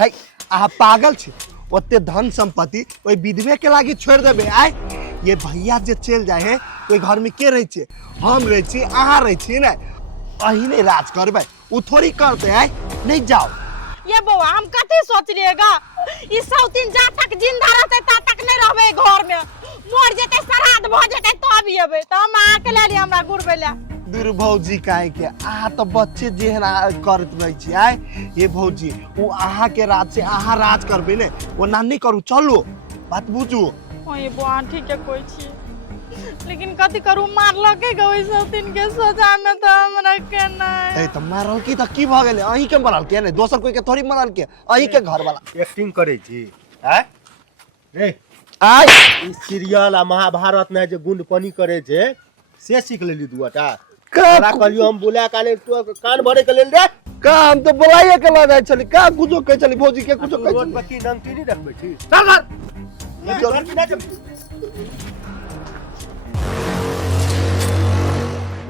है आ पागल छी ओते धन संपत्ति ओई विधवे के लागी छोड़ देबे आय ये भैया जे चल जाए है तो घर में के रहे छे हम रहे छी अहाँ रहे छी ना अही नहीं राज करबे उ थोड़ी करते आय नहीं जाओ ये बउआ हम कथी सोच लिएगा ई सौतीन जा तक जिंदा रहते ता तक नहीं रहबे घर में मर जेते श्राद्ध भ जेते तब येबे त हम आ के ले हमरा गुरबेला दूर भौजी काहे के आ तो बच्चे जेहन करत रही छी आय ये भौजी उ अहाँ के राज से अहाँ राज करबे ने वो नानी करू चलो बात बुझू ओए बुआ ठीक है कोई छी लेकिन कथी करू मारल के गई सौतीन के सजा में तो हमरा के नहीं ए त मारल की त की भ गेले अही के मारल के ने दोसर कोई के थोड़ी मारल के अही के घर वाला एक्टिंग करे छी हैं रे आय ई सीरियल आ महाभारत में जे गुंड पानी करे छे से सीख लेली दुआटा तोरा कहलियो हम बोला काले तो कान भरे के लेल रे का हम तो बुलाइए के ला जाय छली का कुछो कह छली भौजी के कुछो कह रोड पर की नमकीनी रखबे छी चल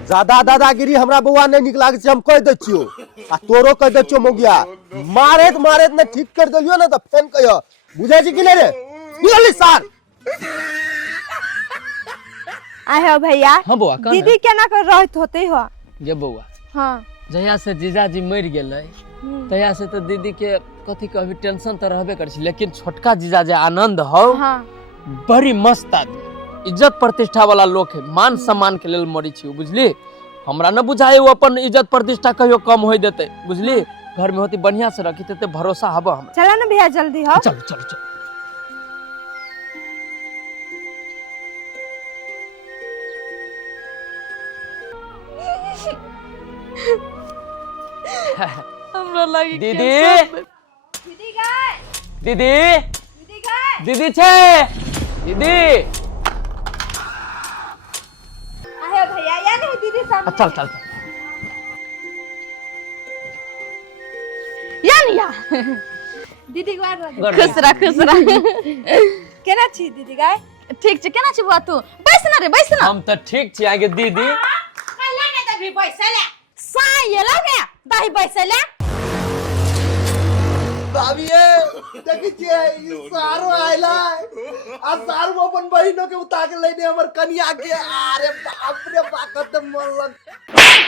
ज्यादा दादागिरी हमरा बउआ नहीं निक लागे छै हम कह दै छियो आ तोरो कह दै छियो मोगिया मारत ने ठीक कर देलियो ना त फेन कहियो बुझै छी कि नहीं रे बुझली सर आय हो भैया हाँ बउआ दीदी केना कर रहत होते हो गे बउआ हाँ जहिया से जीजाजी मर गेलै तहिया से तो दीदी के कथी के अभी टेंशन तो रहबे कर छी लेकिन छोटका जीजा जे आनंद हो हाँ बड़ी मस्त आदमी इज्जत प्रतिष्ठा वाला लोग है मान सम्मान के लेल मरी छी बुझली हमरा न बुझाए वो अपन इज्जत प्रतिष्ठा कहियो कम होय देते बुझली घर में होती बढ़िया से रखी ते भरोसा हबो हमरा चला ना भैया जल्दी हो चलो चलो चलो हमरा लगी दीदी दीदी गए दीदी दीदी गए दीदी छे दीदी आय हो भैया या नहीं दीदी सामने चल चल चल या निया दीदी गए खुश रह केना छी दीदी गए ठीक छै केना छी बुआ तू बैस ना रे बैस ना हम तो ठीक छी आगे दीदी कहला ने त भी बैसले साई ये लगे दही बैसले भाभिए देखि छियै ई सारो आइला आ सारो अपन बहिनो के उठा के लेने हमर कनिया के अरे बाप रे बाकत मन लग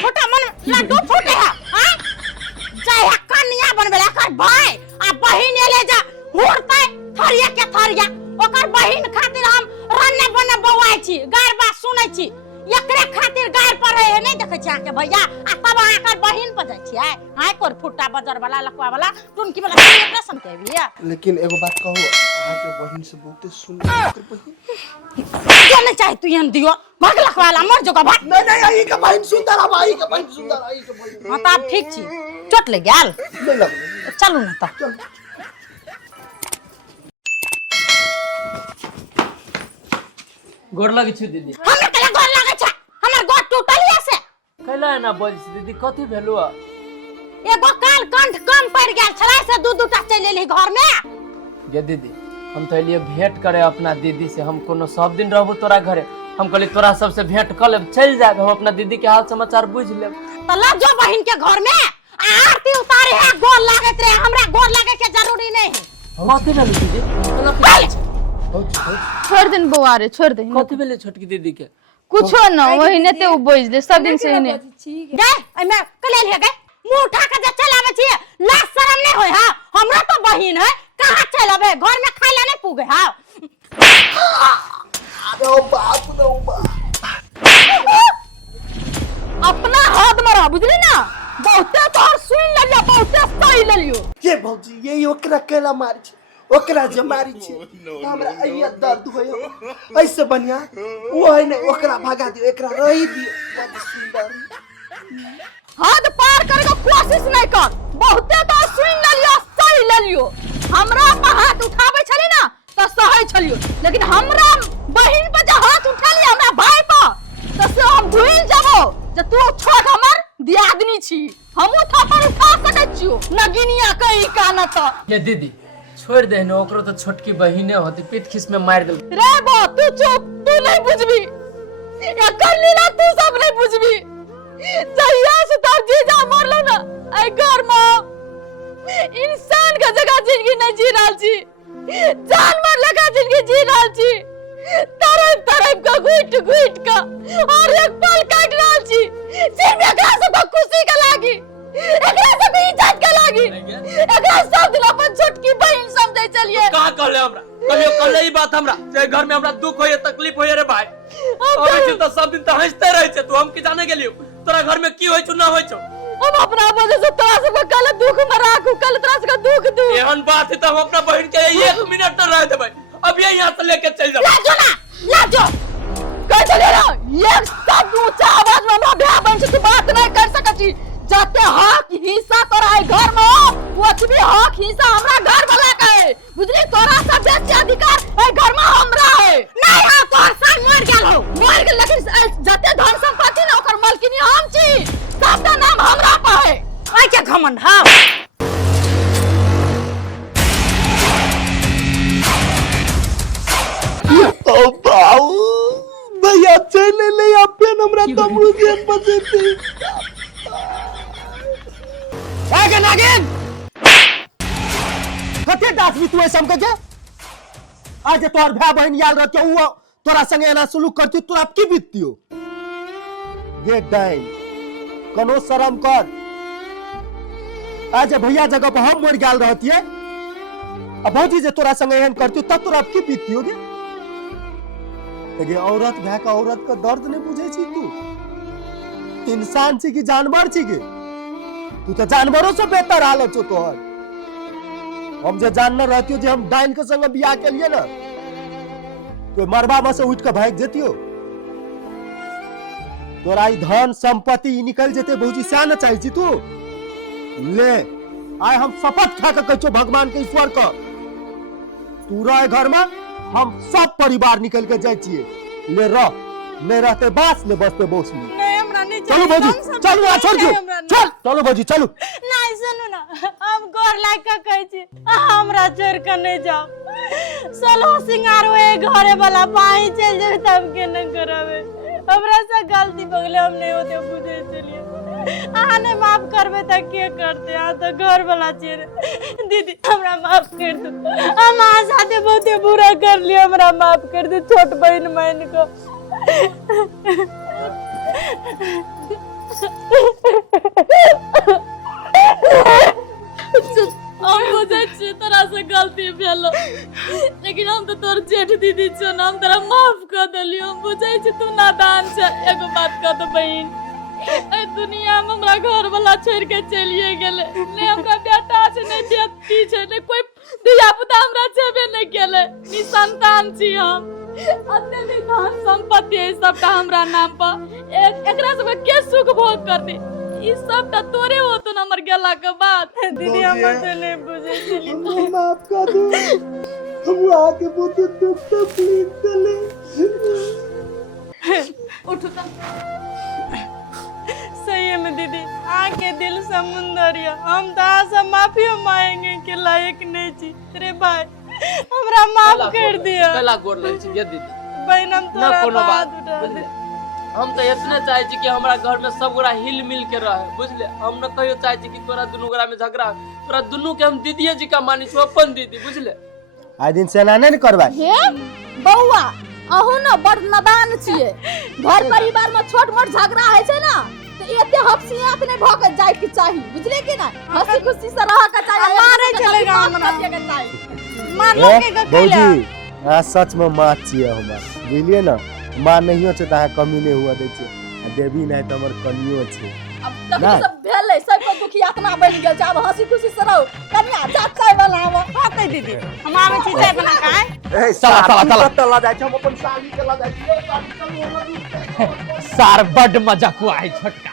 फुटा मन लड्डू फुटे है हां चाहे कन्या बनबेला कर भाई आ बहिन ले जा हुरते थरिया के थरिया ओकर बहिन खातिर हम रन्ने बने बौआई छी गार बात सुनै छी एकरे खातिर गार पर रहे नहीं देखे छी आके भैया आ तब आकर बहिन पर जाय छी आय कोर फुटा बाजार वाला लखवा वाला टुनकी वाला प्रश्न के भैया लेकिन एगो बात कहू अहाँ के बहिन से बहुते सुंदर बहिन जो नहीं चाहे तू यन दियो भाग लखवा वाला मर जोगा भाग नहीं नहीं आई के बहिन सुंदर अब आई के बहिन सुंदर आई के बहिन हां त आप ठीक छी चोट ले गेल नहीं लग चलू ना त गोर लगे छी दीदी हमरा केला गोर लागे छ हमर गोर टूटलिया से कैला ना बोल दीदी कथी भेलु एगो काल कंठ कम पड़ गेल छलै से दू-दूटा चल एली घर में गे दीदी हम तो लिए भेंट करे अपना दीदी से हम कोनो सब दिन रहबो तोरा घरे हम कहली तोरा सबसे भेंट कर लेब चल जाब हम अपना दीदी के हाल समाचार बुझ लेब त ल जो बहिन के घर में आरती उतारे है गोर लागत रे हमरा गोर लागे के जरूरी नहीं है कथी भेलु दीदी केना की छोड़ दिन बउआ रे छोड़ दे कथी भेले छोटकी दीदी के कुछो न वही ने ते उ बोझ दे सब दिन से ने गए एमे कले ले गए मुंह उठा के जे चलावे छी लाज शरम नहीं होय हा हमरा तो बहिन है कहां चलावे घर में खाइला नहीं पुगे हा अरे बाप रे अपना हाथ में रह बुझली ना बहुते तोहर सुन लियो बहुते सही लियो ये भौजी यही ओकरा केला मारी छै ओकरा जे मारी छै हमरा अइया दर्द होय ऐसे बढ़िया वो है नहीं ओकरा भगा दियो एकरा रही दियो बहुत सुंदर हाथ पार करे के कोशिश नहीं कर बहुते तो सुन लियो सही लियो हमरा पर हाथ उठावे छली ना तो सही छलियो लेकिन हमरा बहिन पे जे हाथ उठा लिया हमरा भाई पर तो से हम भूल जाबो जे तू छोट हमर दियादनी छी हमहु थप्पड़ उठा सकै छियो नगिनिया कहीं काना तो ये दीदी छोड़ दे न ओकरो तो छोटकी बहिने होती पीठ खिस में मार दे रे बा तू चुप तू नहीं बुझबी एकर लीला तू सब नहीं बुझबी जहिया से तब जीजा मरलो ना आई घर में इंसान का जगह जी जी रहल छी, जान मार लगा जिंदगी जी रहल छी, तरफ तरफ का घुट घुट का और एक पल काट रहल छी, सिर्फ एकरा सब खुशी के लागी, एकरा सब इज्जत के लागी, एकरा सब दिन अपन छोटकी बहन समझै चलिए। का कहले हमरा कहियो कहले ई बात हमरा जे घर में हमरा दुख होय तकलीफ होय रे भाई, अबे छी त सब दिन त हंसते रहै छै, तू हम की जाने गेलियो तोरा घर में की होय छु ना होय छु। हम अपना वजह से तोरा सब कल दुख में राखू, कल तोरा सब दुख दू। एहन बात है त हम अपना बहन के 1 मिनट न रह देबै, अब ये यहां से लेके चल जाओ। लाजो ना, लाजो कह चले ना, एक शब्द ऊंचा आवाज में हमरा भाई बहन से तू बात नहीं कर सकत छी। जते हक हिस्सा तोरा है घर में हो, ओतबे हक हिस्सा हमरा घर वाला का है, बुझली? तोरा सब बेसी अधिकार है घर में हमरा है। नहीं हां तोर सन मर गेल हो, मर गेल, लेकिन जते धन संपत्ति न ओकर मालकिनी हम छी, सबका नाम हमरा पे है। आई के घमंड हां ओ बाऊ भैया चले ले आपे हमरा तमरू जेन बजेते आगे नागिन कते दास भी तू ऐसा के आज तोर भाई बहन याद रहते हुआ तोरा संगे एना सुलूक करती तोरा की बीततियो गे डाइन कनो शर्म कर। आज भैया जगह पर हम मर गेल रहतिए, अब भौजी जे तोरा संगे एहन करती तब तोरा की बीततियो गे? गे औरत भाई का औरत का दर्द नहीं बुझे छी तू? इंसान छी कि जानवर छी गे? तू तो जानवरों से बेहतर हालत हो तोहर। हम जे जानना रहती हो जे हम डाइन के संग बियाह के लिए ना तो मरबा में से उठ के भाग जेतियो। तोरा ई धन संपत्ति निकल जेते भौजी से ना चाही छी तू? ले आय हम शपथ खा के कहछो भगवान के ईश्वर का तू रह घर में, हम सब परिवार निकल के जाय छिए। ले रह, ले रहते बास, ले बसते बोस में। नहीं हमरा नहीं चलो भौजी चलो आ छोड़ दियो, चल चलो भौजी चलो। नहीं सुनो ना, हम गोर लाग के कहै छी हमरा छोड़ के नहीं जाओ। सोलो सिंगार होए घरे वाला पाई चल जाए तब के न करबे, हमरा से गलती भ गेले, हम नहीं होते बुझे चलिए। आहा ने माफ करबे त के करते, आ तो घर वाला छे। दीदी हमरा माफ कर दो, हम आ साथे बहुते बुरा कर लियो, हमरा माफ कर दे छोट बहन मान को। हम बुझे छी तोरा से गलती भेलो, लेकिन हम तो तोर जेठ दीदी छो ना, हम तोरा माफ कर देलियो। हम बुझे छी तू नादान छ। एगो बात कह दो बहन, ए दुनिया में हमरा घर वाला छोड़ के चलिए गेले, ने हमरा बेटा छै ने बेटी छै, ने कोई दिया पुता हमरा छेबे नहीं केले, नि संतान छी हम। अते भी धन संपत्ति है सबटा हमरा नाम पर, एकरा सब के सुख भोग कर दे, ई सबटा तोरे होतो न हमर गेला के बाद। दीदी हम तो नहीं बुझे चली। माफ कर दो, हम आके बहुत दुख तकलीफ चले। उठ त सही में दीदी आके दिल समुंदर या, हम तो आज माफी मांगेंगे के लायक नहीं छी। तेरे भाई हमरा माफ कर दिया। कला गोर लग छी गे दीदी, बहन हम ना तोरा कोनो बात बात उठा दे। बुझले। हम तो इतने चाहे छी कि हमरा घर में सब गोरा हिल मिल के रहे, बुझले। हम न कहियो चाहे छी कि तोरा दुनू गोरा में झगड़ा, तोरा दुनू के हम दीदीए जी का मानी छो, अपन दीदी, बुझले। आज दिन से ना नहीं करबाई हे बौआ, अहू न बड़ नादान छिए। घर परिवार में छोट मोट झगड़ा है छै ना, तो एते हफ्सियात नहीं भऽ के जाय के चाही, बुझले कि ना? हंसी खुशी से रह के चाही, मारे चलेगा हमरा मार ए, लगे के कैला। भौजी आ सच में माँ छिए हमार, बुझलिए ना? माँ नहीं छै त कमी नहीं हुआ दै छै, आ देवी नहीं त हमर कनियो छै। अब तक सब भेलै, सब को दुखी आत्मा बन गेल छै, अब हंसी खुशी से रहो। कन्या जा चाय बनाव। हां दीदी हम आवे छी चाय बना के आए। ए चला जाय छै, हम अपन साली चला जाय छी। सार बड मजाक हुआ है छोटका।